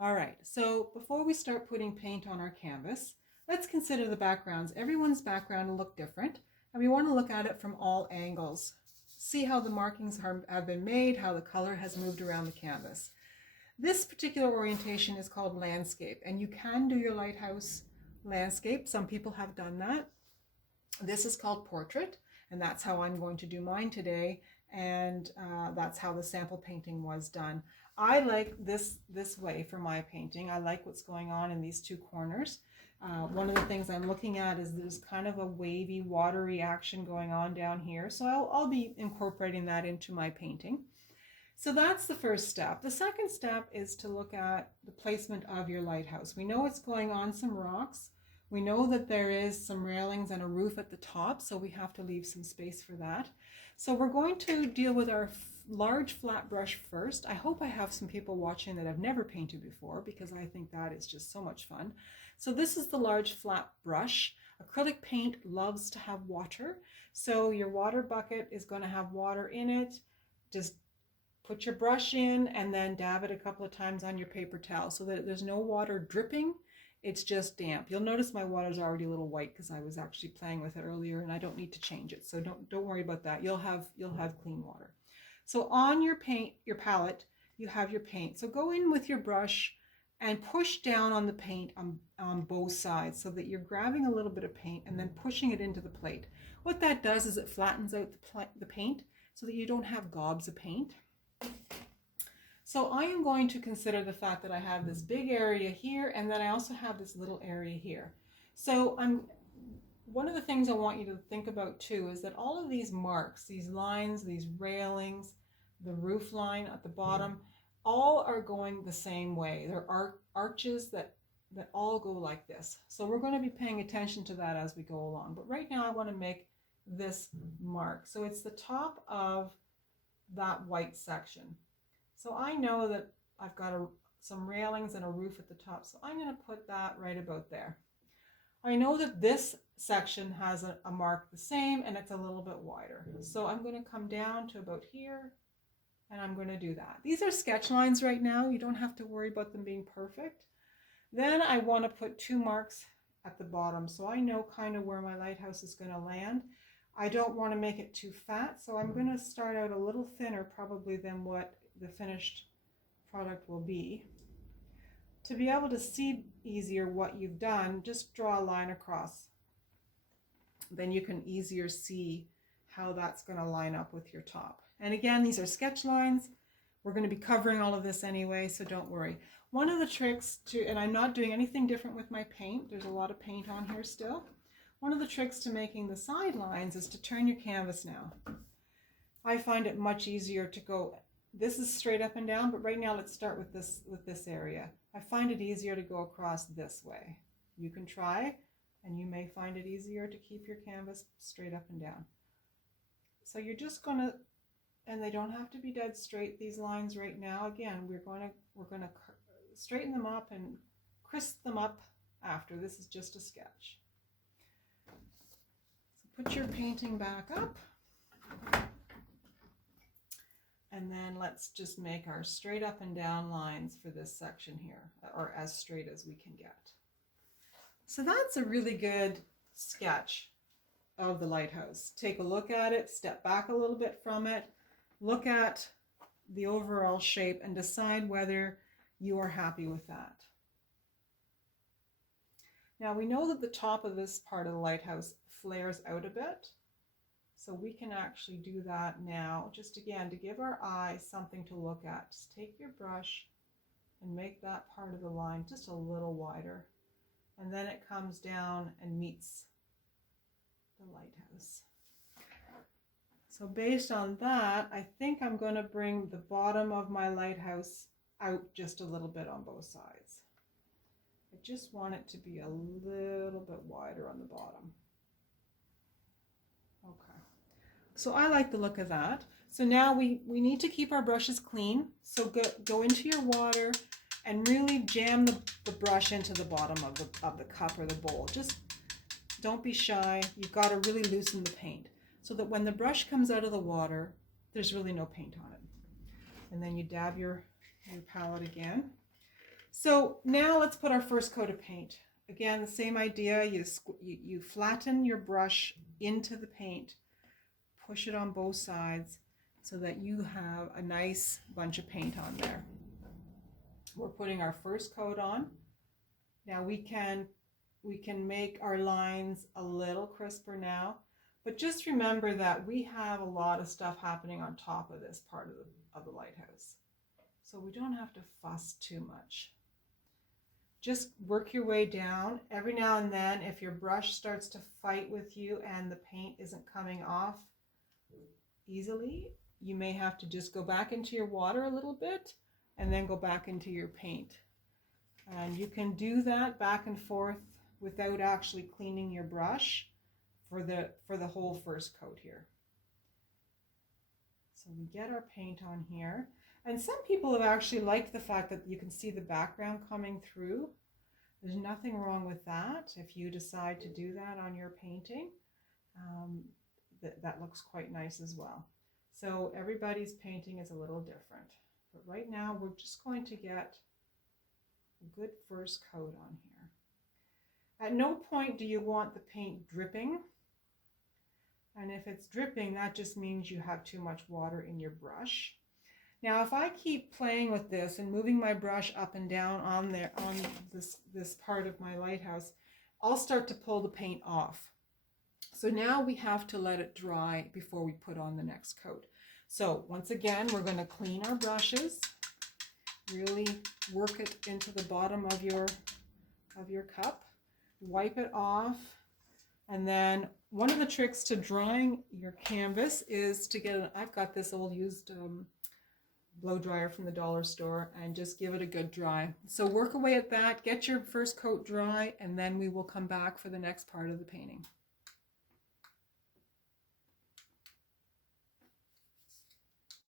All right, so before we start putting paint on our canvas, let's consider the backgrounds. Everyone's background will look different, and we want to look at it from all angles. See how the markings have been made, how the color has moved around the canvas. This particular orientation is called landscape, and you can do your lighthouse landscape. Some people have done that. This is called portrait, and that's how I'm going to do mine today, and that's how the sample painting was done. I like this way for my painting. I like what's going on in these two corners. One of the things I'm looking at is there's kind of a wavy, watery action going on down here, so I'll be incorporating that into my painting. So that's the first step. The second step is to look at the placement of your lighthouse. We know it's going on some rocks. We know that there is some railings and a roof at the top, so we have to leave some space for that. So we're going to deal with our large flat brush first. I hope I have some people watching that have never painted before, because I think that is just so much fun. So this is the large flat brush. Acrylic paint loves to have water, so your water bucket is going to have water in it. Just put your brush in and then dab it a couple of times on your paper towel so that there's no water dripping. It's just damp. You'll notice my water's already a little white because I was actually playing with it earlier, and I don't need to change it, so don't worry about that. You'll have clean water. So on your palette, you have your paint. So go in with your brush and push down on the paint on both sides so that you're grabbing a little bit of paint and then pushing it into the plate. What that does is it flattens out the paint so that you don't have gobs of paint. So I am going to consider the fact that I have this big area here, and then I also have this little area here. So one of the things I want you to think about too is that all of these marks, these lines, these railings, the roof line at the bottom, all are going the same way. There are arches that all go like this. So we're going to be paying attention to that as we go along. But right now I want to make this mark. So it's the top of that white section. So I know that I've got some railings and a roof at the top, so I'm going to put that right about there. I know that this section has a mark the same, and it's a little bit wider. So I'm going to come down to about here, and I'm going to do that. These are sketch lines right now. You don't have to worry about them being perfect. Then I want to put 2 marks at the bottom, so I know kind of where my lighthouse is going to land. I don't want to make it too fat, so I'm going to start out a little thinner probably than what the finished product will be. To be able to see easier what you've done, just draw a line across. Then you can easier see how that's going to line up with your top. And again, these are sketch lines. We're going to be covering all of this anyway, so don't worry. One of the tricks and I'm not doing anything different with my paint. There's a lot of paint on here still. One of the tricks to making the side lines is to turn your canvas now. I find it much easier to go, this is straight up and down, but right now let's start with this area. I find it easier to go across this way. You can try, and you may find it easier to keep your canvas straight up and down. So you're just going to, and they don't have to be dead straight, these lines right now. Again, we're going to straighten them up and crisp them up after. This is just a sketch. So put your painting back up. And then let's just make our straight up and down lines for this section here, or as straight as we can get. So that's a really good sketch of the lighthouse. Take a look at it, step back a little bit from it, look at the overall shape and decide whether you are happy with that. Now we know that the top of this part of the lighthouse flares out a bit. So we can actually do that now, just again, to give our eye something to look at. Just take your brush and make that part of the line just a little wider. And then it comes down and meets the lighthouse. So based on that, I think I'm going to bring the bottom of my lighthouse out just a little bit on both sides. I just want it to be a little bit wider on the bottom. Okay. So I like the look of that. So now we need to keep our brushes clean. So go into your water and really jam the brush into the bottom of the cup or the bowl. Just don't be shy. You've got to really loosen the paint so that when the brush comes out of the water, there's really no paint on it. And then you dab your palette again. So now let's put our first coat of paint. Again, the same idea, you flatten your brush into the paint, push it on both sides so that you have a nice bunch of paint on there. We're putting our first coat on. Now we can make our lines a little crisper now, but just remember that we have a lot of stuff happening on top of this part of the lighthouse. So we don't have to fuss too much. Just work your way down. Every now and then, if your brush starts to fight with you and the paint isn't coming off easily, you may have to just go back into your water a little bit and then go back into your paint. And you can do that back and forth without actually cleaning your brush for the whole first coat here. So we get our paint on here. And some people have actually liked the fact that you can see the background coming through. There's nothing wrong with that. If you decide to do that on your painting, that looks quite nice as well. So everybody's painting is a little different. But right now we're just going to get a good first coat on here. At no point do you want the paint dripping. And if it's dripping, that just means you have too much water in your brush. Now, if I keep playing with this and moving my brush up and down on this part of my lighthouse, I'll start to pull the paint off. So now we have to let it dry before we put on the next coat. So once again, we're going to clean our brushes, really work it into the bottom of your cup, wipe it off, and then one of the tricks to drying your canvas is to get I've got this old used blow dryer from the dollar store, and just give it a good dry. So work away at that, get your first coat dry, and then we will come back for the next part of the painting.